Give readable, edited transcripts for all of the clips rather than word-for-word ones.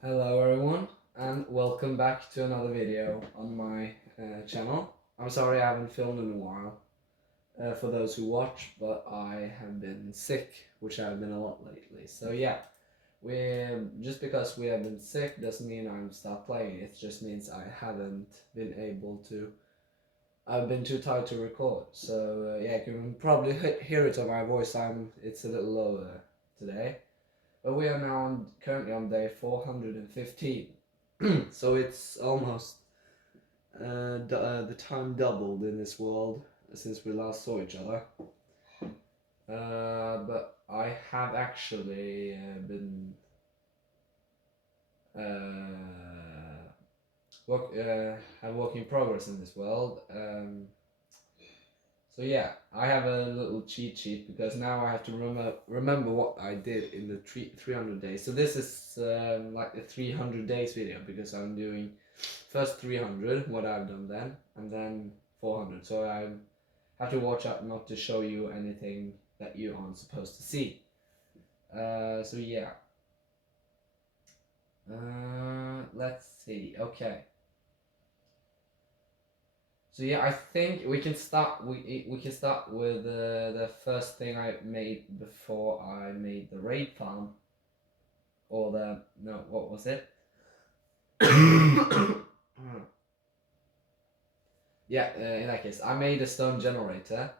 Hello everyone and welcome back to another video on my channel. I'm sorry I haven't filmed in a while for those who watch, but I have been sick, which I've been a lot lately. So yeah, we just because we have been sick doesn't mean I've stopped playing. It just means I haven't been able to. I've been too tired to record. So yeah, you can probably hear it on my voice. It's a little lower today. But we are now currently on day 415. So it's almost the time doubled in this world since we last saw each other. But I have actually been have work in progress in this world. So yeah, I have a little cheat sheet because now I have to remember what I did in the 300 days. So this is like the 300 days video because I'm doing first 300, what I've done then, and then 400. So I have to watch out not to show you anything that you aren't supposed to see. So yeah. Let's see. Okay. So yeah, I think we can start. We can start with the first thing I made before I made the raid farm, or the no, what was it? Yeah, in that case, I made a stone generator,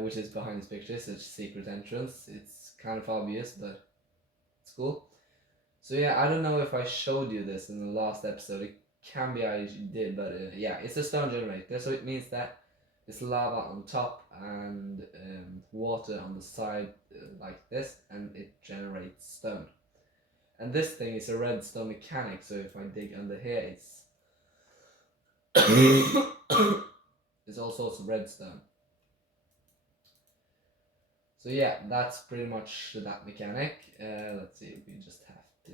which is behind this picture. It's a secret entrance. It's kind of obvious, but it's cool. So yeah, I don't know if I showed you this in the last episode. It can be I did, but yeah, it's a stone generator. So it means that it's lava on top and water on the side like this, and it generates stone. And this thing is a redstone mechanic. So if I dig under here, it's it's all sorts of redstone. So yeah, that's pretty much that mechanic. Let's see, we just have to.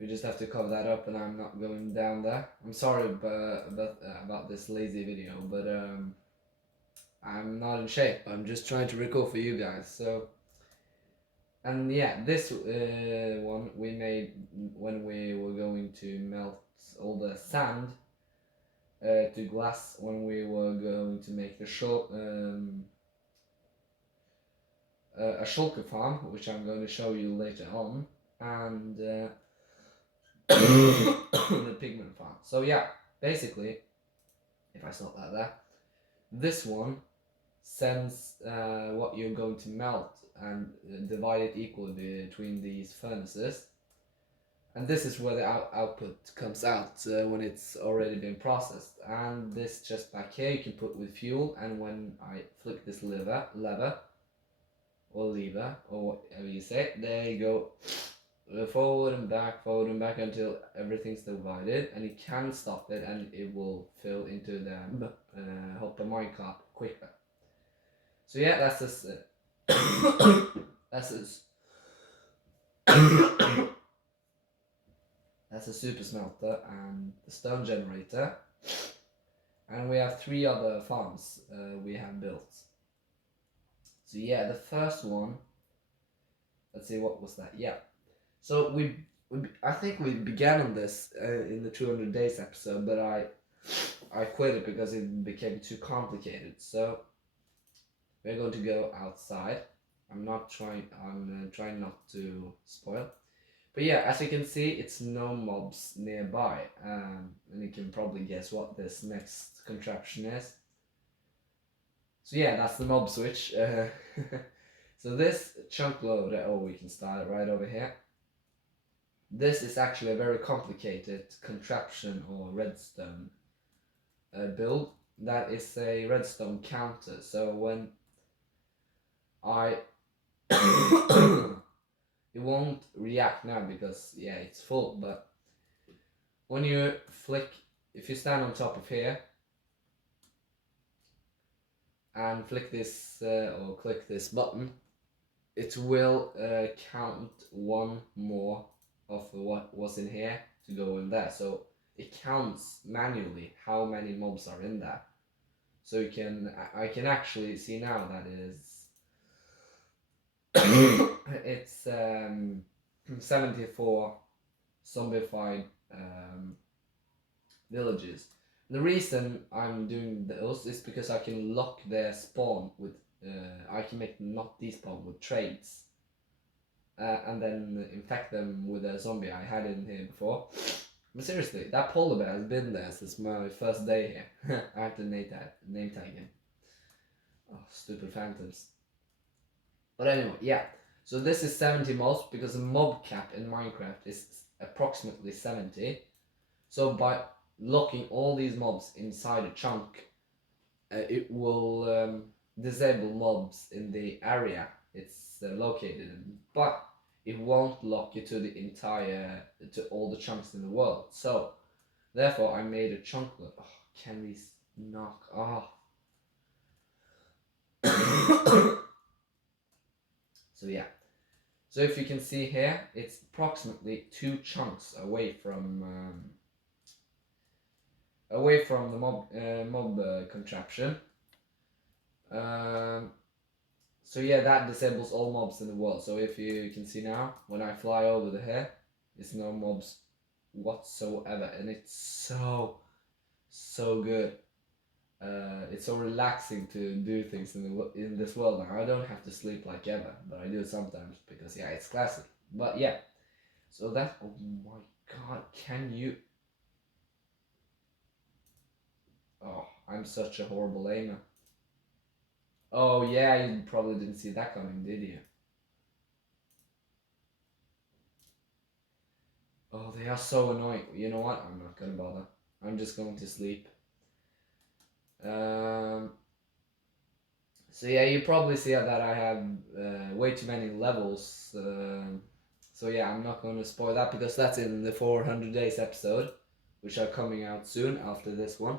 We just have to cover that up, and I'm not going down there. I'm sorry about this lazy video, but I'm not in shape. I'm just trying to record for you guys. So, and yeah, this one we made when we were going to melt all the sand to glass when we were going to make the a shulker farm, which I'm going to show you later on, and the pigment farm. So yeah, basically, if I stop that there, this one sends what you're going to melt and divide it equally between these furnaces. And this is where the output comes out when it's already been processed. And this just back here you can put with fuel, and when I flick this lever or lever or whatever you say, there you go. Forward and back until everything's divided, and you can stop it and it will fill into the hopper minecart quicker. So yeah, that's this. That's this. That's a super smelter and the stone generator, and we have 3 other farms we have built. So yeah, the first one. Let's see, what was that? Yeah. So I think we began on this in the 200 days episode, but I quit it because it became too complicated. So we're going to go outside. I'm trying not to spoil. But yeah, as you can see, it's no mobs nearby. And you can probably guess what this next contraption is. So yeah, that's the mob switch. So this chunk loader, oh, we can start it right over here. This is actually a very complicated contraption or redstone build. That is a redstone counter. So when I it won't react now because yeah, it's full, but when you flick, if you stand on top of here and flick this or click this button, it will count one more of what was in here to go in there. So it counts manually how many mobs are in there. So I can actually see now that it's 74 zombified villages. The reason I'm doing those is because I can lock their spawn with, I can make them not despawn with trades. And then infect them with a zombie I had in here before. But seriously, that polar bear has been there since my first day here. I have to name tag him. Oh, stupid phantoms. But anyway, yeah. So this is 70 mobs because the mob cap in Minecraft is approximately 70. So by locking all these mobs inside a chunk, it will disable mobs in the area it's located in, but it won't lock you to the entire, to all the chunks in the world. So therefore I made a chunk lock. Oh, can these knock off? So yeah, so if you can see here, it's approximately 2 chunks away from the mob contraption. So yeah, that disables all mobs in the world. So if you can see now, when I fly over the here, there's no mobs whatsoever, and it's so good. It's so relaxing to do things in this world now. I don't have to sleep like ever, but I do it sometimes because yeah, it's classic. But yeah, so that, oh my god, can you? Oh, I'm such a horrible aimer. Oh yeah, you probably didn't see that coming, did you? Oh, they are so annoying. You know what? I'm not gonna bother. I'm just going to sleep. So yeah, you probably see that I have way too many levels. So yeah, I'm not going to spoil that because that's in the 400 days episode, which are coming out soon after this one.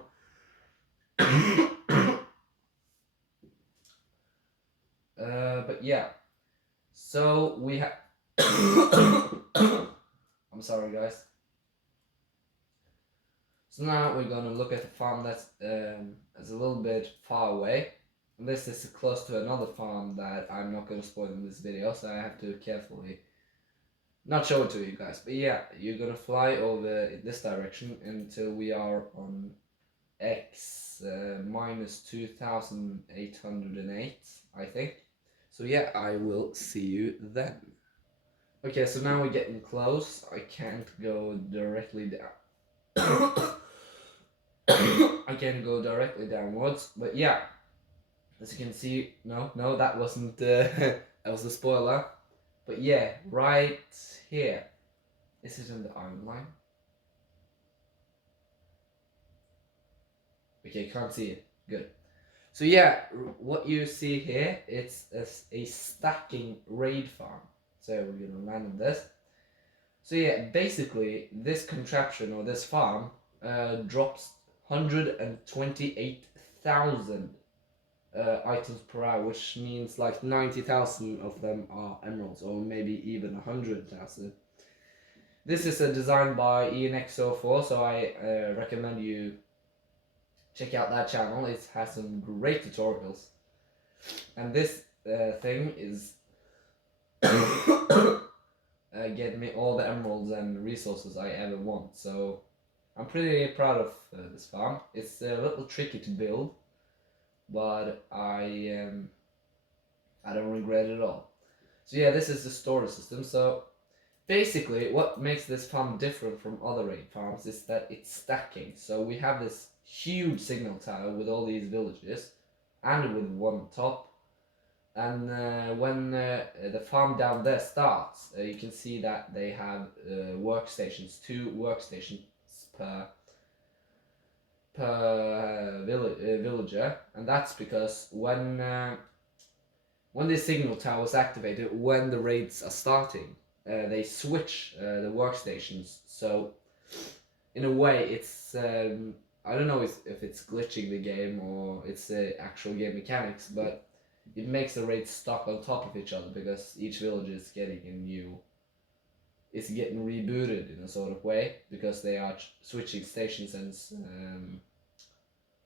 But yeah, so we have. I'm sorry, guys. So now we're gonna look at the farm that's a little bit far away. And this is close to another farm that I'm not gonna spoil in this video, so I have to carefully not show it to you guys. But yeah, you're gonna fly over in this direction until we are on X minus 2808, I think. So yeah, I will see you then. Okay, so now we're getting close. I can't go directly down. I can go directly downwards, but yeah, as you can see, no, that wasn't, that was a spoiler, but yeah, right here, is it in the iron line? Okay, can't see it, good. So yeah, what you see here, it's a stacking raid farm, so we're gonna land on this. So yeah, basically, this contraption, or this farm, drops 128,000 items per hour, which means like 90,000 of them are emeralds, or maybe even 100,000. This is a design by ENX04, so I recommend you check out that channel. It has some great tutorials. And this thing is getting me all the emeralds and resources I ever want. So I'm pretty proud of this farm. It's a little tricky to build, but I don't regret it at all. So yeah, this is the storage system. So basically, what makes this farm different from other raid farms is that it's stacking. So we have this huge signal tower with all these villages, and with one top. And when the farm down there starts, you can see that they have workstations, 2 workstations per villager, and that's because when the signal tower is activated, when the raids are starting, they switch the workstations. So in a way, it's I don't know if it's glitching the game or it's actual game mechanics, but it makes the raids stuck on top of each other because each village is getting a new. It's getting rebooted in a sort of way because they are switching stations and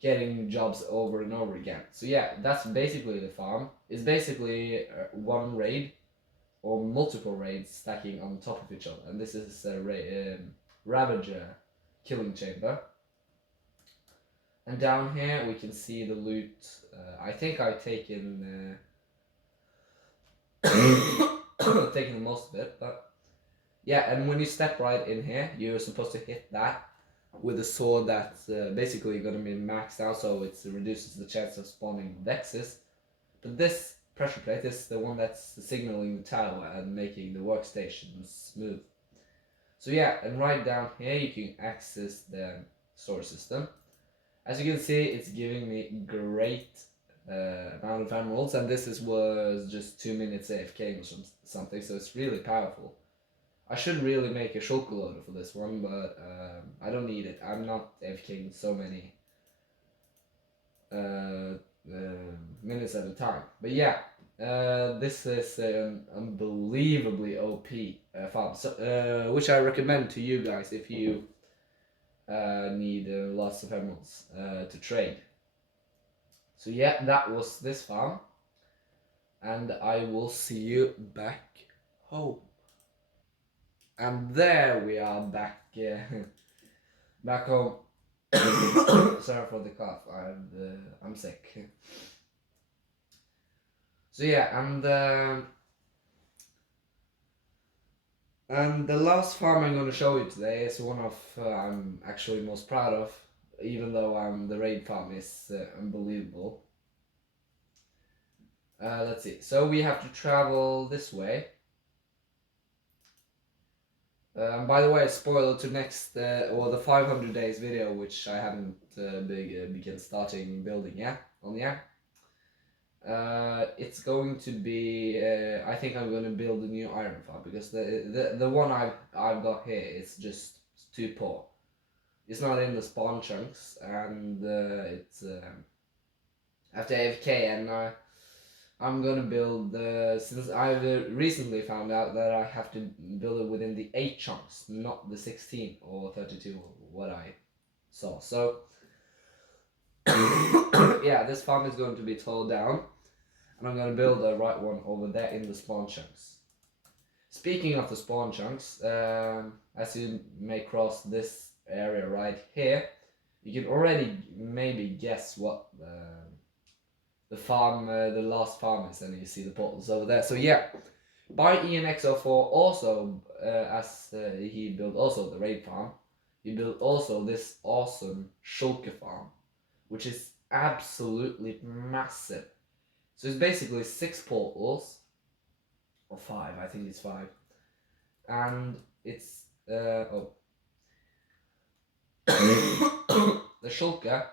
getting jobs over and over again. So yeah, that's basically the farm. It's basically one raid, or multiple raids stacking on top of each other. And this is a Ravager killing chamber. And down here we can see the loot. I think I've taken taken most of it, but yeah. And when you step right in here, you're supposed to hit that with a sword that's basically going to be maxed out, so it reduces the chance of spawning Vexes. But this pressure plate is the one that's signaling the tower and making the workstation smooth. So yeah, and right down here you can access the storage system. As you can see, it's giving me great amount of emeralds, and was just 2 minutes AFK or something, so it's really powerful. I should really make a shulker loader for this one, but I don't need it. I'm not AFKing so many minutes at a time. But yeah, this is an unbelievably OP farm, so, which I recommend to you guys if you need lots of emeralds to trade. So yeah, that was this farm, and I will see you back home. And there we are back, back home. Sorry for the cough. I'm sick. So yeah, and the last farm I'm going to show you today is one of I'm actually most proud of, even though the raid farm is unbelievable. Let's see. So we have to travel this way. By the way, spoiler to next or the 500 days video, which I haven't begun starting building yet on the app. It's going to be. I think I'm going to build a new iron farm because the one I've got here is just too poor. It's not in the spawn chunks, and it's after AFK, and I'm gonna build since I've recently found out that I have to build it within the 8 chunks, not the 16 or 32 or what I saw. So yeah, this farm is going to be towed down, and I'm gonna build a right one over there in the spawn chunks. Speaking of the spawn chunks, as you may cross this area right here, you can already maybe guess what the farm, the last farm is, and you see the portals over there. So yeah, by ENX04 also, as he built also the raid farm, he built also this awesome shulker farm, which is absolutely massive. So it's basically 6 portals, or 5, I think it's 5, and it's the shulker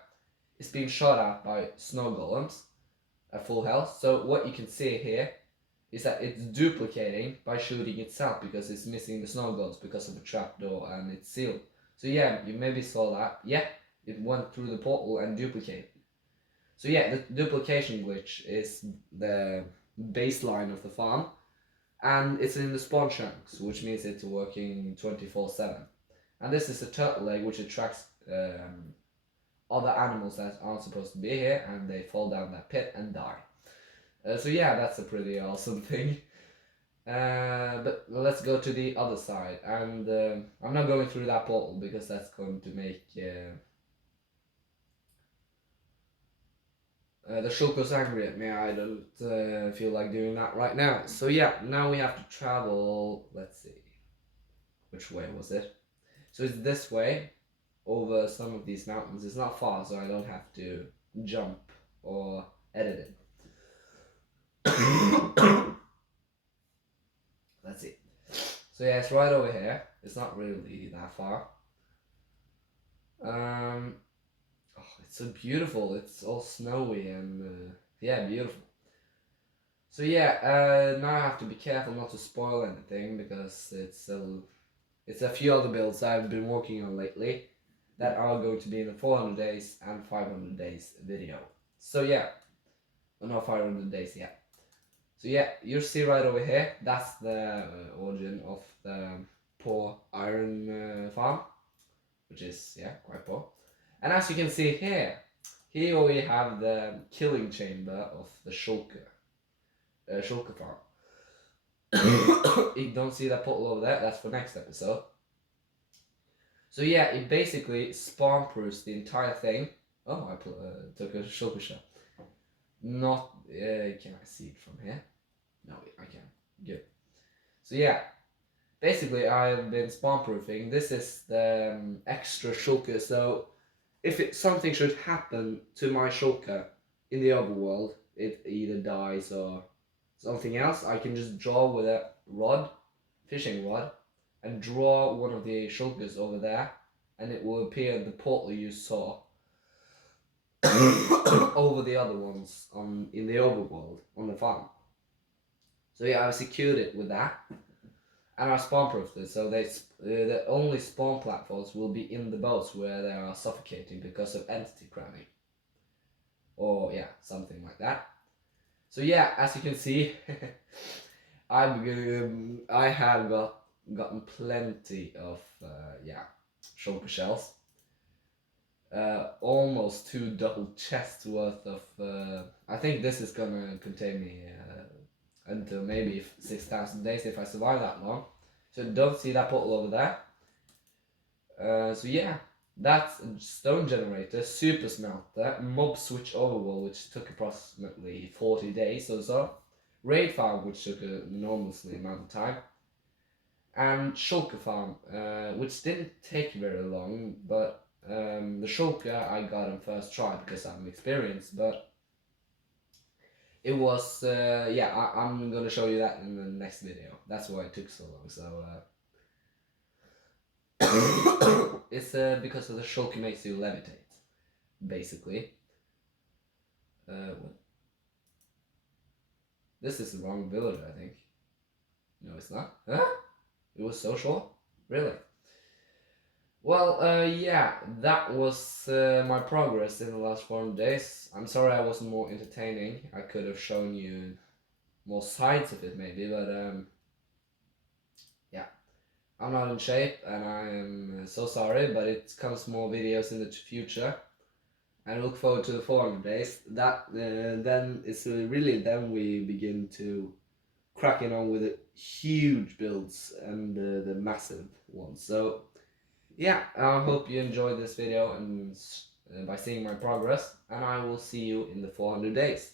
is being shot at by snow golems at full health. So what you can see here is that it's duplicating by shooting itself because it's missing the snow golems because of the trapdoor and it's sealed. So yeah, you maybe saw that. Yeah, it went through the portal and duplicated. So yeah, the duplication glitch is the baseline of the farm, and it's in the spawn chunks, which means it's working 24/7. And this is a turtle egg which attracts other animals that aren't supposed to be here, and they fall down that pit and die. So yeah, that's a pretty awesome thing. But let's go to the other side, and I'm not going through that portal because that's going to make the shulkers angry at me. I don't feel like doing that right now. So yeah, now we have to travel, let's see, which way was it? So it's this way, over some of these mountains. It's not far, so I don't have to jump or edit it. Let's see. So yeah, it's right over here. It's not really that far. Oh, it's so beautiful. It's all snowy and yeah, beautiful. So yeah, now I have to be careful not to spoil anything because it's a few other builds I've been working on lately that are going to be in the 400 days and 500 days video. So yeah, not 500 days yet. So yeah, you see right over here, that's the origin of the poor iron farm, which is, yeah, quite poor. And as you can see here we have the killing chamber of the shulker farm. You don't see that portal over there? That's for next episode. So yeah, it basically spawn-proofs the entire thing. Oh, I took a shulker shot. Not, can I see it from here? No, I can. Good. So yeah, basically I've been spawn-proofing. This is the extra shulker, so if something should happen to my shulker in the overworld, it either dies or something else, I can just draw with a rod, fishing rod, and draw one of the shulkers over there, and it will appear in the portal you saw over the other ones in the overworld on the farm. So yeah, I've secured it with that, and I spawn-proofed it, so the only spawn platforms will be in the boats where they are suffocating because of entity cramming. Or yeah, something like that. So yeah, as you can see, I have gotten plenty of shulker shells. Almost 2 double chests worth of. I think this is gonna contain me until maybe 6,000 days if I survive that long. So don't see that portal over there. So yeah, that's a stone generator, super smelter, mob switch overwall, which took approximately 40 days or so, raid farm, which took an enormously amount of time, and shulker farm, which didn't take very long, but the shulker I got on first try because I'm experienced, but it was, I'm gonna show you that in the next video. That's why it took so long, so it's because of the shulker makes you levitate, basically. What? This is the wrong villager, I think. No, it's not. Huh? It was so short? Really? Well, yeah, that was my progress in the last 400 days. I'm sorry I wasn't more entertaining. I could have shown you more sides of it maybe, but yeah. I'm not in shape and I am so sorry, but it comes more videos in the future. And I look forward to the 400 days. That then it's really then we begin to cracking on with the huge builds and the massive ones. So yeah, I hope you enjoyed this video and by seeing my progress, and I will see you in the 400 days.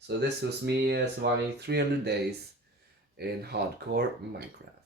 So this was me surviving 300 days in hardcore Minecraft.